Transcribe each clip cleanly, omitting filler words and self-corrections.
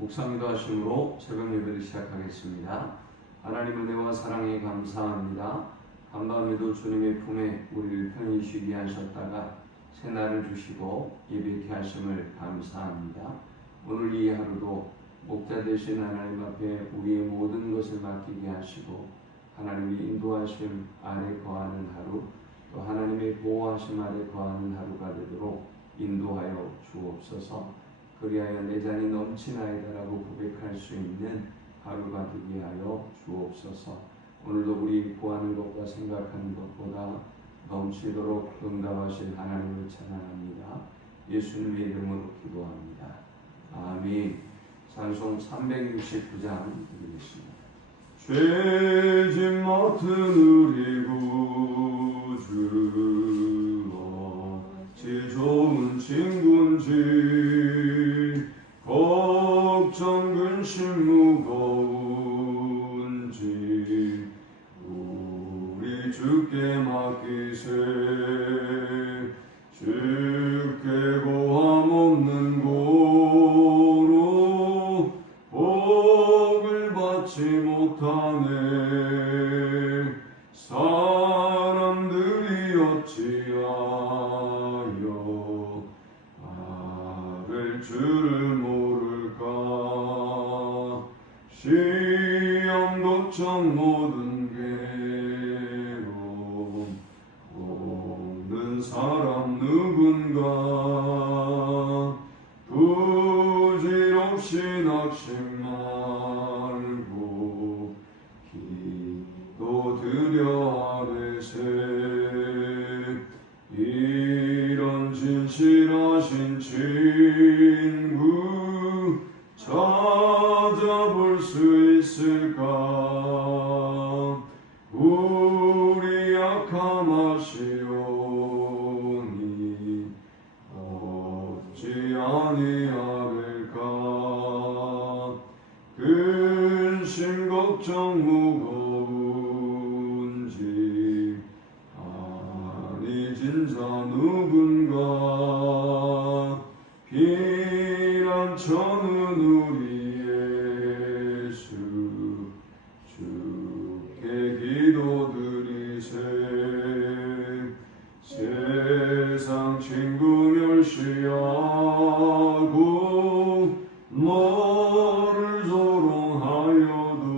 묵상 기도하심으로 새벽 예배를 시작하겠습니다. 하나님 은혜와 사랑에 감사합니다. 한밤에도 주님의 품에 우리를 편히 쉬게 하셨다가 새날을 주시고 예배케 하심을 감사합니다. 오늘 이 하루도 목자 되신 하나님 앞에 우리의 모든 것을 맡기게 하시고 하나님의 인도하심 아래 거하는 하루, 또 하나님의 보호하심 아래 거하는 하루가 되도록 인도하여 주옵소서. 그리하여 내 잔이 넘치나이다라고 고백할 수 있는 하루가 되게 하여 주옵소서. 오늘도 우리 구하는 것과 생각하는 것보다 넘치도록 응답하신 하나님을 찬양합니다. 예수님의 이름으로 기도합니다. 아멘. 찬송 369장 드리겠습니다. 죄짐 맡은 우리 구주 어찌 좋은 친구인지 걱정 근심 무거운지 우리 주께 맡기세. 주께 고함 없는 고로 복을 받지 못하네. 사람들이 어찌하여 나를 줄을 모를까. 시험 걱정 모든 괴로움 없는 사람 누군가. 부질없이 낙심 말고 기도드려 아뢰세. 이런 진실하신 친구 찾아볼 수 있을까. 우리 약함 아시오니 어찌 아니하릴까. 근심 걱정 무거운지 아니진 자 누군가. 피난처는 우리 예수 주께 기도드리세. 세상 친구 멸시하고 너를 조롱하여도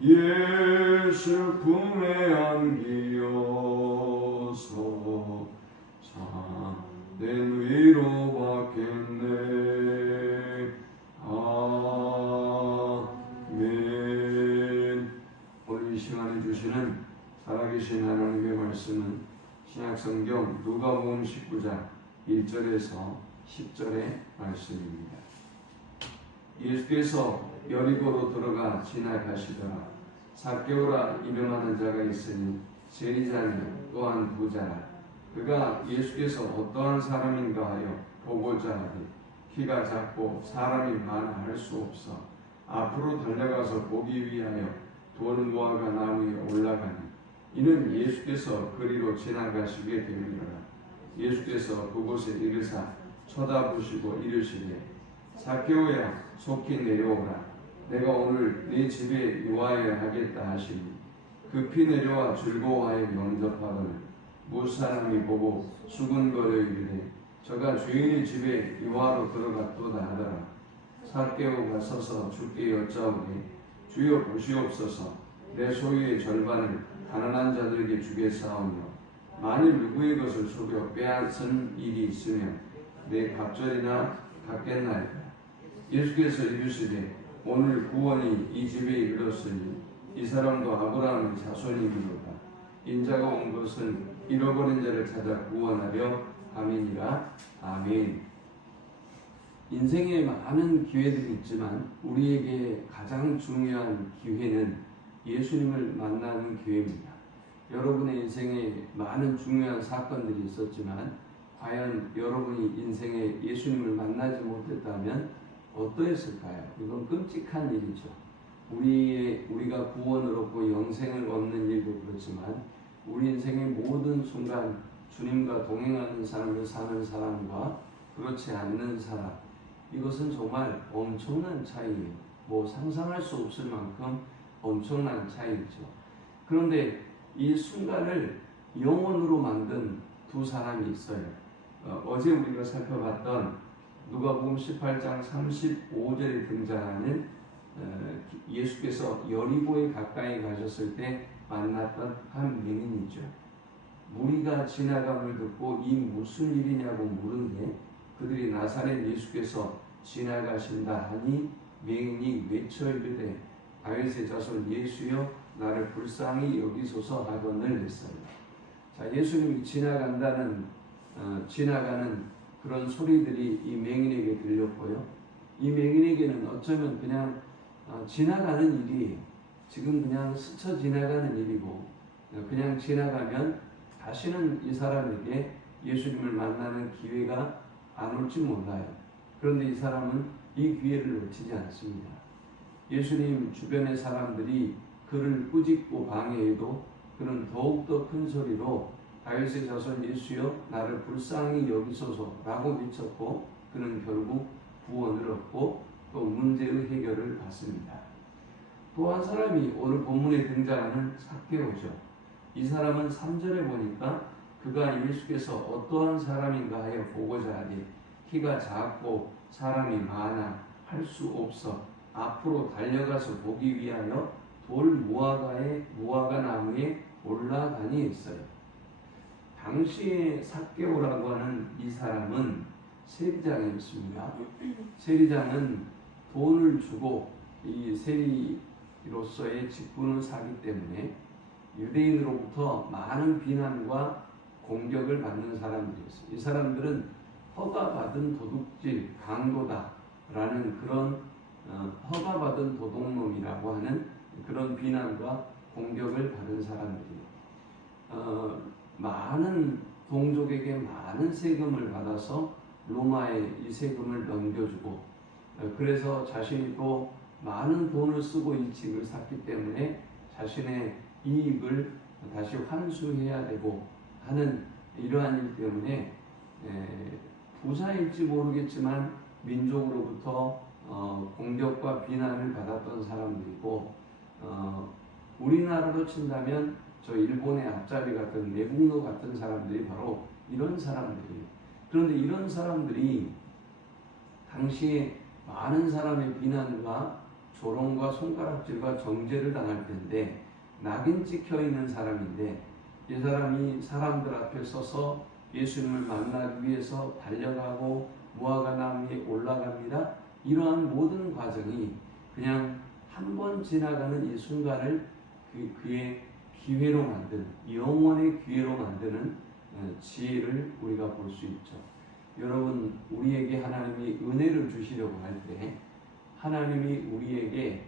예수 품에 안기어서 참된 위로 받겠네. 아멘. 오늘 이 시간에 주시는 살아계신 하나님의 말씀은 신약성경 누가복음 19장 1절에서 10절의 말씀입니다. 예수께서 여리고로 들어가 지나가시더라. 삭개오라 이름하는 자가 있으니 세리자니 또한 부자라. 그가 예수께서 어떠한 사람인가 하여 보고자 하되 키가 작고 사람이 많아 할 수 없어 앞으로 달려가서 보기 위하여 돌 모아가 나무에 올라가니 이는 예수께서 그리로 지나가시게 되리라. 예수께서 그곳에 이르사 쳐다보시고 이르시되 삭개오야 속히 내려오라. 내가 오늘 네 집에 유하여야 하겠다 하시니 급히 내려와 즐거워하여 영접하거늘 무사람이 보고 수군거려 이르되 저가 주인의 집에 유하로 들어갔도다 하더라. 삭개오가 서서 주께 여짜오되 주여 보시옵소서. 내 소유의 절반을 가난한 자들에게 주겠사오며 만일 누구의 것을 속여 빼앗은 일이 있으면 내 갑절이나 갚겠나이다. 예수께서 이르시되 오늘 구원이 이 집에 이르렀으니 이 사람도 아브라함의 자손이니로다. 인자가 온 것은 잃어버린 자를 찾아 구원하려 함이니라. 아멘. 인생에 많은 기회들이 있지만 우리에게 가장 중요한 기회는 예수님을 만나는 기회입니다. 여러분의 인생에 많은 중요한 사건들이 있었지만 과연 여러분이 인생에 예수님을 만나지 못했다면 어떠했을까요? 이건 끔찍한 일이죠. 우리가 구원을 얻고 영생을 얻는 일도 그렇지만 우리 인생의 모든 순간 주님과 동행하는 삶을 사는 사람과 그렇지 않는 사람, 이것은 정말 엄청난 차이예요. 뭐 상상할 수 없을 만큼 엄청난 차이죠. 그런데 이 순간을 영원으로 만든 두 사람이 있어요. 어제 우리가 살펴봤던 누가복음 18장 35절에 등장하는 예수께서 여리고에 가까이 가셨을 때 만났던 한 맹인이죠. 무리가 지나감을 듣고 이 무슨 일이냐고 물으니 그들이 나사렛 예수께서 지나가신다 하니 맹인이 외쳐 이르되 다윗의 자손 예수여 나를 불쌍히 여기소서 하거늘 했어요. 자, 예수님이 지나가는 그런 소리들이 이 맹인에게 들렸고요. 이 맹인에게는 어쩌면 그냥 지나가는 일이에요. 지금 그냥 스쳐 지나가는 일이고 그냥 지나가면 다시는 이 사람에게 예수님을 만나는 기회가 안 올지 몰라요. 그런데 이 사람은 이 기회를 놓치지 않습니다. 예수님 주변의 사람들이 그를 꾸짖고 방해해도 그는 더욱더 큰 소리로 다윗의 자손 예수여 나를 불쌍히 여기소서라고 외쳤고 그는 결국 구원을 얻고 또 문제의 해결을 받습니다. 또 한 사람이 오늘 본문에 등장하는 삭개오죠. 이 사람은 3절에 보니까 그가 예수께서 어떠한 사람인가 하여 보고자 하니 키가 작고 사람이 많아 할 수 없어 앞으로 달려가서 보기 위하여 돌 무화과 나무에 올라가니 했어요. 당시에 삭개오라고 하는 이 사람은 세리장이었습니다. 세리장은 돈을 주고 이 세리로서의 직분을 사기 때문에 유대인으로부터 많은 비난과 공격을 받는 사람들이었어요. 이 사람들은 허가받은 도둑질, 강도다라는 그런 허가받은 도둑놈이라고 하는 그런 비난과 공격을 받은 사람들이에요. 많은 동족에게 많은 세금을 받아서 로마에 이 세금을 넘겨주고 그래서 자신이 또 많은 돈을 쓰고 이 집을 샀기 때문에 자신의 이익을 다시 환수해야 되고 하는 이러한 일 때문에 부자일지 모르겠지만 민족으로부터 공격과 비난을 받았던 사람들이고 우리나라로 친다면 저 일본의 앞잡이 같은 매국노 같은 사람들이 바로 이런 사람들이에요. 그런데 이런 사람들이 당시에 많은 사람의 비난과 조롱과 손가락질과 정죄를 당할 텐데 낙인 찍혀 있는 사람인데 이 사람이 사람들 앞에 서서 예수님을 만나기 위해서 달려가고 무화과 나무에 올라갑니다. 이러한 모든 과정이 그냥 한 번 지나가는 이 순간을 그의 기회로 만드는 영원의 기회로 만드는 지혜를 우리가 볼 수 있죠. 여러분 우리에게 하나님이 은혜를 주시려고 할 때 하나님이 우리에게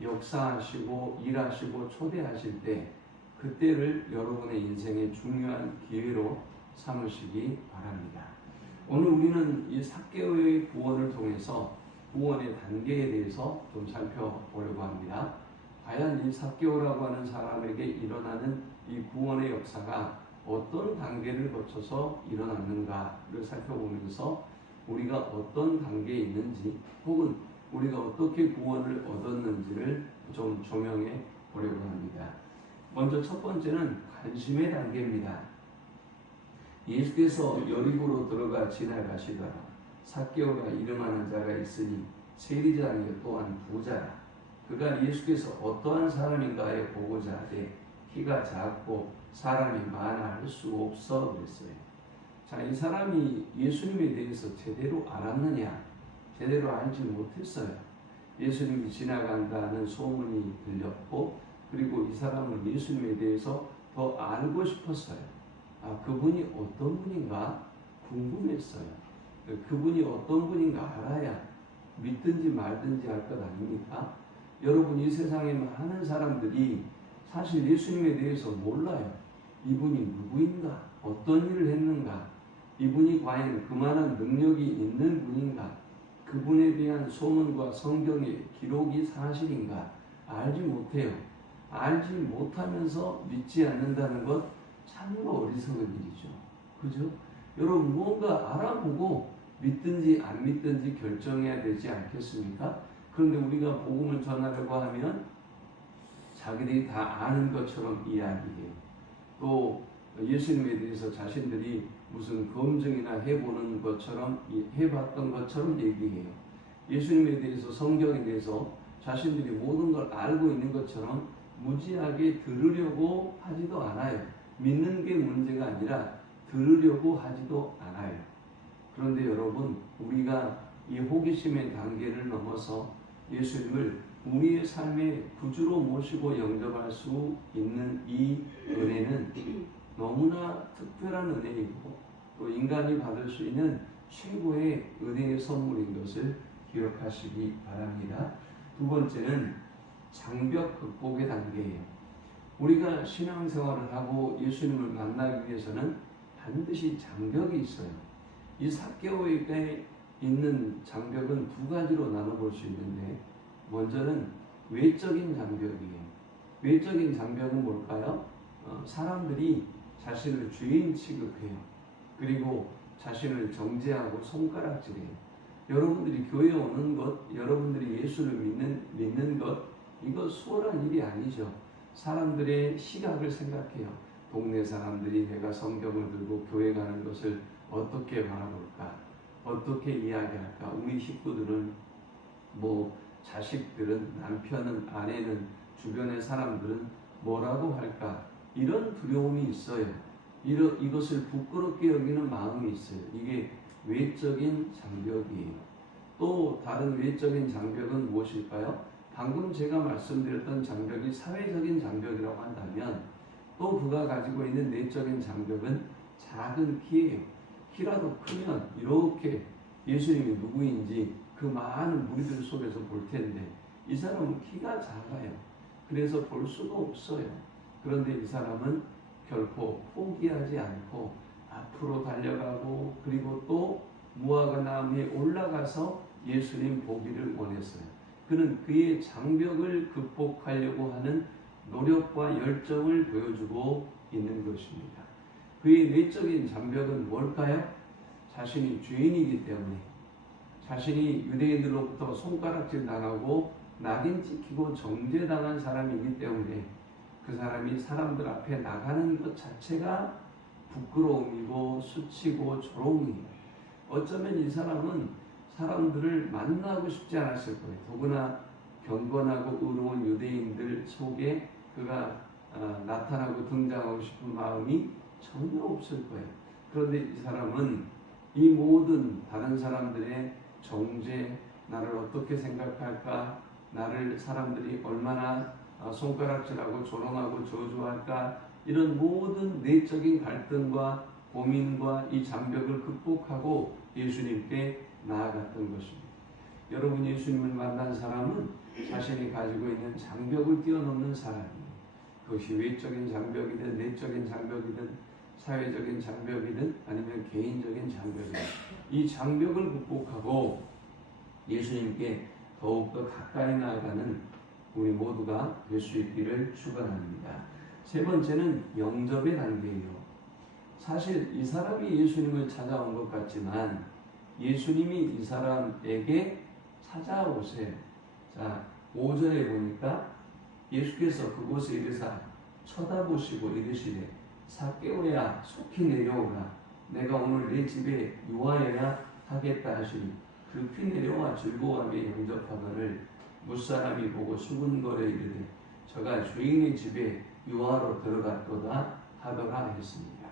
역사하시고 일하시고 초대하실 때 그때를 여러분의 인생의 중요한 기회로 삼으시기 바랍니다. 오늘 우리는 이 삭개오의 구원을 통해서 구원의 단계에 대해서 좀 살펴보려고 합니다. 과연 이 삭개오라고 하는 사람에게 일어나는 이 구원의 역사가 어떤 단계를 거쳐서 일어났는가를 살펴보면서 우리가 어떤 단계에 있는지 혹은 우리가 어떻게 구원을 얻었는지를 좀 조명해 보려고 합니다. 먼저 첫 번째는 관심의 단계입니다. 예수께서 여리고로 들어가 지나가시더라. 삭개오가 이름하는 자가 있으니 세리장이요 또한 부자라. 그가 예수께서 어떠한 사람인가에 보고자 하되 키가 작고 사람이 많아 할 수 없어 그랬어요. 자, 이 사람이 예수님에 대해서 제대로 알았느냐? 제대로 알지 못했어요. 예수님이 지나간다는 소문이 들렸고 그리고 이 사람은 예수님에 대해서 더 알고 싶었어요. 그분이 어떤 분인가 궁금했어요. 그분이 어떤 분인가 알아야 믿든지 말든지 할 것 아닙니까? 여러분 이 세상에 많은 사람들이 사실 예수님에 대해서 몰라요. 이분이 누구인가? 어떤 일을 했는가? 이분이 과연 그만한 능력이 있는 분인가? 그분에 대한 소문과 성경의 기록이 사실인가? 알지 못해요. 알지 못하면서 믿지 않는다는 것 참으로 어리석은 일이죠. 그죠? 여러분 무언가 알아보고 믿든지 안 믿든지 결정해야 되지 않겠습니까? 그런데 우리가 복음을 전하려고 하면 자기들이 다 아는 것처럼 이야기해요. 또 예수님에 대해서 자신들이 무슨 검증이나 해보는 것처럼 해봤던 것처럼 얘기해요. 예수님에 대해서 성경에 대해서 자신들이 모든 걸 알고 있는 것처럼 무지하게 들으려고 하지도 않아요. 믿는 게 문제가 아니라 들으려고 하지도 않아요. 그런데 여러분, 우리가 이 호기심의 단계를 넘어서 예수님을 우리의 삶의 구주로 모시고 영접할 수 있는 이 은혜는 너무나 특별한 은혜이고 또 인간이 받을 수 있는 최고의 은혜의 선물인 것을 기억하시기 바랍니다. 두 번째는 장벽 극복의 단계예요. 우리가 신앙생활을 하고 예수님을 만나기 위해서는 반드시 장벽이 있어요. 이 삭개오에게 있는 장벽은 두 가지로 나눠볼 수 있는데, 먼저는 외적인 장벽이에요. 외적인 장벽은 뭘까요? 사람들이 자신을 주인 취급해요. 그리고 자신을 정죄하고 손가락질해요. 여러분들이 교회에 오는 것, 여러분들이 예수를 믿는 것, 이거 수월한 일이 아니죠. 사람들의 시각을 생각해요. 동네 사람들이 내가 성경을 들고 교회 가는 것을 어떻게 바라볼까? 어떻게 이야기할까? 우리 식구들은, 자식들은, 남편은, 아내는, 주변의 사람들은 뭐라고 할까? 이런 두려움이 있어요. 이것을 부끄럽게 여기는 마음이 있어요. 이게 외적인 장벽이에요. 또 다른 외적인 장벽은 무엇일까요? 방금 제가 말씀드렸던 장벽이 사회적인 장벽이라고 한다면, 또 그가 가지고 있는 내적인 장벽은 작은 키예요. 키라도 크면 이렇게 예수님이 누구인지 그 많은 무리들 속에서 볼 텐데, 이 사람은 키가 작아요. 그래서 볼 수가 없어요. 그런데 이 사람은 결코 포기하지 않고 앞으로 달려가고, 그리고 또 무화과나무에 올라가서 예수님 보기를 원했어요. 그는 그의 장벽을 극복하려고 하는 노력과 열정을 보여주고 있는 것입니다. 그의 내적인 장벽은 뭘까요? 자신이 죄인이기 때문에, 자신이 유대인들로부터 손가락질 당하고 낙인 찍히고 정죄당한 사람이기 때문에 그 사람이 사람들 앞에 나가는 것 자체가 부끄러움이고 수치고 조롱이에요. 어쩌면 이 사람은 사람들을 만나고 싶지 않았을 거예요. 더구나 경건하고 의로운 유대인들 속에 그가 나타나고 등장하고 싶은 마음이 전혀 없을 거예요. 그런데 이 사람은 이 모든 다른 사람들의 정죄, 나를 어떻게 생각할까, 나를 사람들이 얼마나 손가락질하고 조롱하고 저주할까, 이런 모든 내적인 갈등과 고민과 이 장벽을 극복하고 예수님께 나아갔던 것입니다. 여러분, 예수님을 만난 사람은 자신이 가지고 있는 장벽을 뛰어넘는 사람이에요. 그것이 외적인 장벽이든 내적인 장벽이든 사회적인 장벽이든 아니면 개인적인 장벽이든 이 장벽을 극복하고 예수님께 더욱더 가까이 나아가는 우리 모두가 될 수 있기를 축원합니다. 세 번째는 영접의 단계예요. 사실 이 사람이 예수님을 찾아온 것 같지만 예수님이 이 사람에게 찾아오세요. 자, 5절에 보니까 예수께서 그곳에 이르사 쳐다보시고 이르시되 삭개오야 속히 내려오라. 내가 오늘 내 집에 유하여야 하겠다 하시니 급히 내려와 즐거워하며 영접하거늘 무사람이 보고 수군거려 이르되 저가 주인의 집에 유하로 들어갔도다 하더라 했습니다.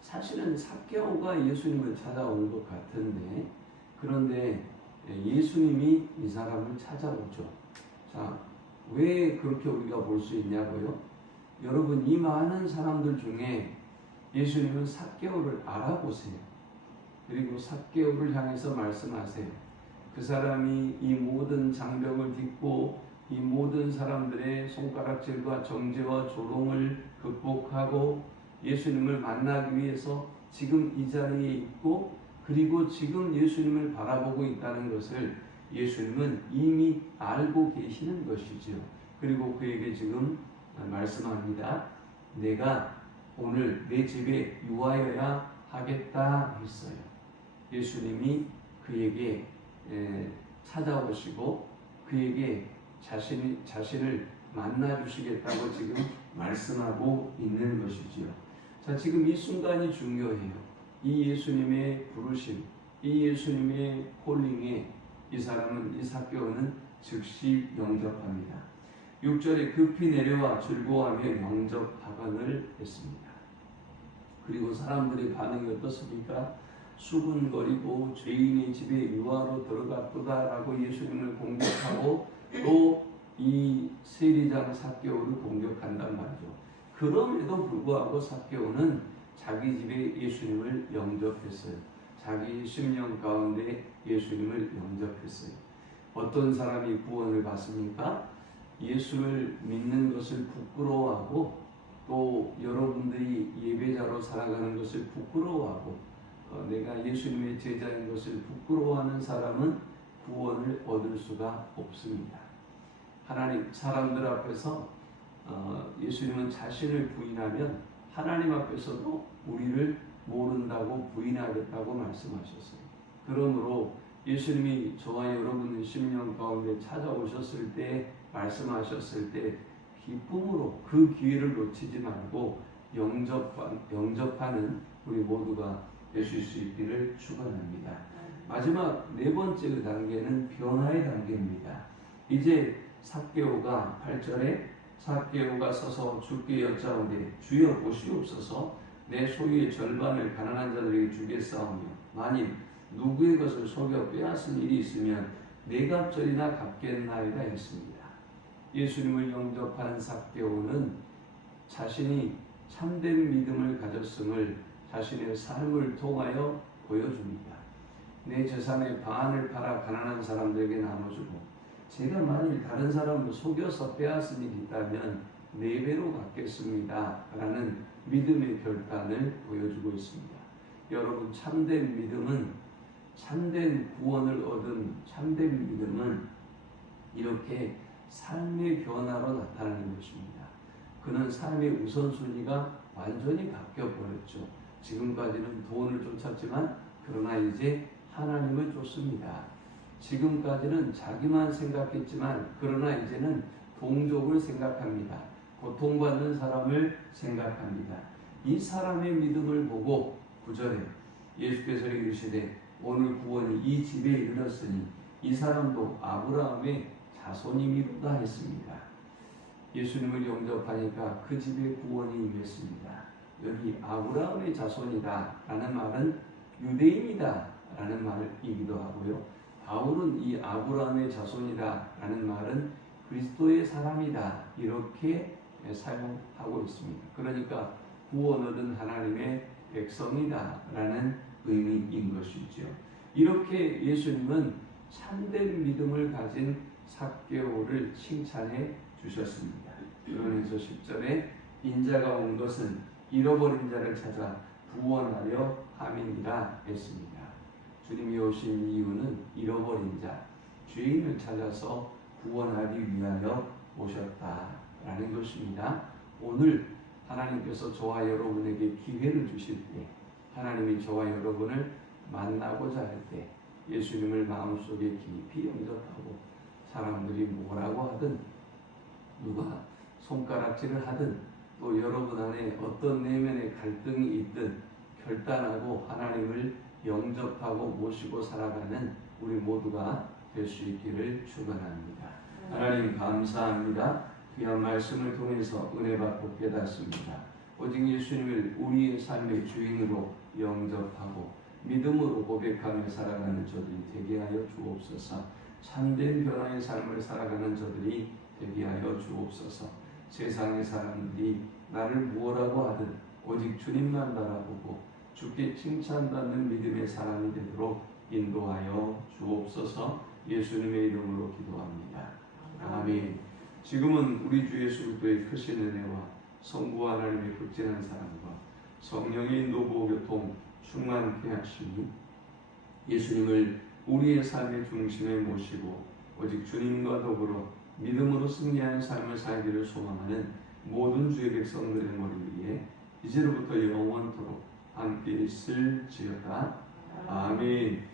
사실은 삭개오가 예수님을 찾아온 것 같은데, 그런데 예수님이 이 사람을 찾아오죠. 자, 왜 그렇게 우리가 볼 수 있냐고요? 여러분, 이 많은 사람들 중에 예수님은 삭개오를 알아보세요. 그리고 삭개오를 향해서 말씀하세요. 그 사람이 이 모든 장벽을 딛고 이 모든 사람들의 손가락질과 정죄와 조롱을 극복하고 예수님을 만나기 위해서 지금 이 자리에 있고, 그리고 지금 예수님을 바라보고 있다는 것을 예수님은 이미 알고 계시는 것이죠. 그리고 그에게 지금 말씀합니다. 내가 오늘 내 집에 유하여야 하겠다 했어요. 예수님이 그에게 찾아오시고 그에게 자신을 만나 주시겠다고 지금 말씀하고 있는 것이지요. 자, 지금 이 순간이 중요해요. 이 예수님의 부르심, 이 예수님의 콜링에 이 사람은, 이 삭개오는 즉시 영접합니다. 6절에 급히 내려와 즐거워하며 영접하건을 했습니다. 그리고 사람들의 반응이 어떻습니까? 수군거리고 죄인의 집에 유아로 들어갔도다라고 예수님을 공격하고 또 이 세리장 삭개오를 공격한단 말이죠. 그럼에도 불구하고 삭개오는 자기 집에 예수님을 영접했어요. 자기 심령 가운데 예수님을 영접했어요. 어떤 사람이 구원을 받습니까? 예수를 믿는 것을 부끄러워하고 또 여러분들이 예배자로 살아가는 것을 부끄러워하고 내가 예수님의 제자인 것을 부끄러워하는 사람은 구원을 얻을 수가 없습니다. 하나님, 사람들 앞에서 예수님은 자신을 부인하면 하나님 앞에서도 우리를 모른다고 부인하겠다고 말씀하셨어요. 그러므로 예수님이 저와 여러분의 심령 가운데 찾아오셨을 때, 말씀하셨을 때 기쁨으로 그 기회를 놓치지 말고 영접하는 우리 모두가 되실 수 있기를 축원합니다. 마지막 네 번째 단계는 변화의 단계입니다. 이제 삭개오가 8절에 삭개오가 서서 주께 여짜오되 주여 보시옵소서 내 소유의 절반을 가난한 자들에게 주겠사오며 만일 누구의 것을 속여 빼앗은 일이 있으면 네 갑절이나 갚겠나이다 했습니다. 예수님을 영접한 삭개오는 자신이 참된 믿음을 가졌음을 자신의 삶을 통하여 보여줍니다. 내 재산의 반을 팔아 가난한 사람들에게 나눠주고 제가 만일 다른 사람을 속여서 빼앗은 일이 있다면 4배로 갚겠습니다 라는 믿음의 결단을 보여주고 있습니다. 여러분, 참된 믿음은, 참된 구원을 얻은 참된 믿음은 이렇게 삶의 변화로 나타나는 것입니다. 그는 삶의 우선순위가 완전히 바뀌어버렸죠. 지금까지는 돈을 쫓았지만 그러나 이제 하나님을 쫓습니다. 지금까지는 자기만 생각했지만 그러나 이제는 동족을 생각합니다. 고통받는 사람을 생각합니다. 이 사람의 믿음을 보고 9절에 예수께서 이르시되 오늘 구원이 이 집에 이르렀으니 이 사람도 아브라함의 자손이미로다 했습니다. 예수님을 영접하니까 그 집에 구원이 임했습니다. 여기 아브라함의 자손이다 라는 말은 유대인이다 라는 말이기도 하고요. 바울은 이 아브라함의 자손이다 라는 말은 그리스도의 사람이다 이렇게 사용하고 있습니다. 그러니까 구원 얻은 하나님의 백성이다 라는 의미인 것이죠. 이렇게 예수님은 참된 믿음을 가진 삭개오를 칭찬해 주셨습니다. 그러면서 10절에 인자가 온 것은 잃어버린 자를 찾아 구원하려 함이니라 했습니다. 주님이 오신 이유는 잃어버린 자, 죄인을 찾아서 구원하기 위하여 오셨다라는 것입니다. 오늘 하나님께서 저와 여러분에게 기회를 주실 때, 하나님이 저와 여러분을 만나고자 할 때 예수님을 마음속에 깊이 영접하고 사람들이 뭐라고 하든 누가 손가락질을 하든 또 여러분 안에 어떤 내면의 갈등이 있든 결단하고 하나님을 영접하고 모시고 살아가는 우리 모두가 될 수 있기를 축원합니다. 하나님 감사합니다. 귀한 말씀을 통해서 은혜 받고 깨닫습니다. 오직 예수님을 우리의 삶의 주인으로 영접하고 믿음으로 고백하며 살아가는 저들이 되게 하여 주옵소서. 참된 변화의 삶을 살아가는 저들이 되게 하여 주옵소서. 세상의 사람들이 나를 무엇라고 하든 오직 주님만 바라보고 주께 칭찬받는 믿음의 사람이 되도록 인도하여 주옵소서. 예수님의 이름으로 기도합니다. 아멘. 지금은 우리 주 예수 그리스도의 크신 은혜와 성부 하나님의 극진한 사랑과 성령의 인도보호 교통 충만케 하시니 예수님을 우리의 삶의 중심에 모시고 오직 주님과 더불어 믿음으로 승리하는 삶을 살기를 소망하는 모든 주의 백성들의 머리 위에 이제로부터 영원토록 함께 있을지어다. 아멘.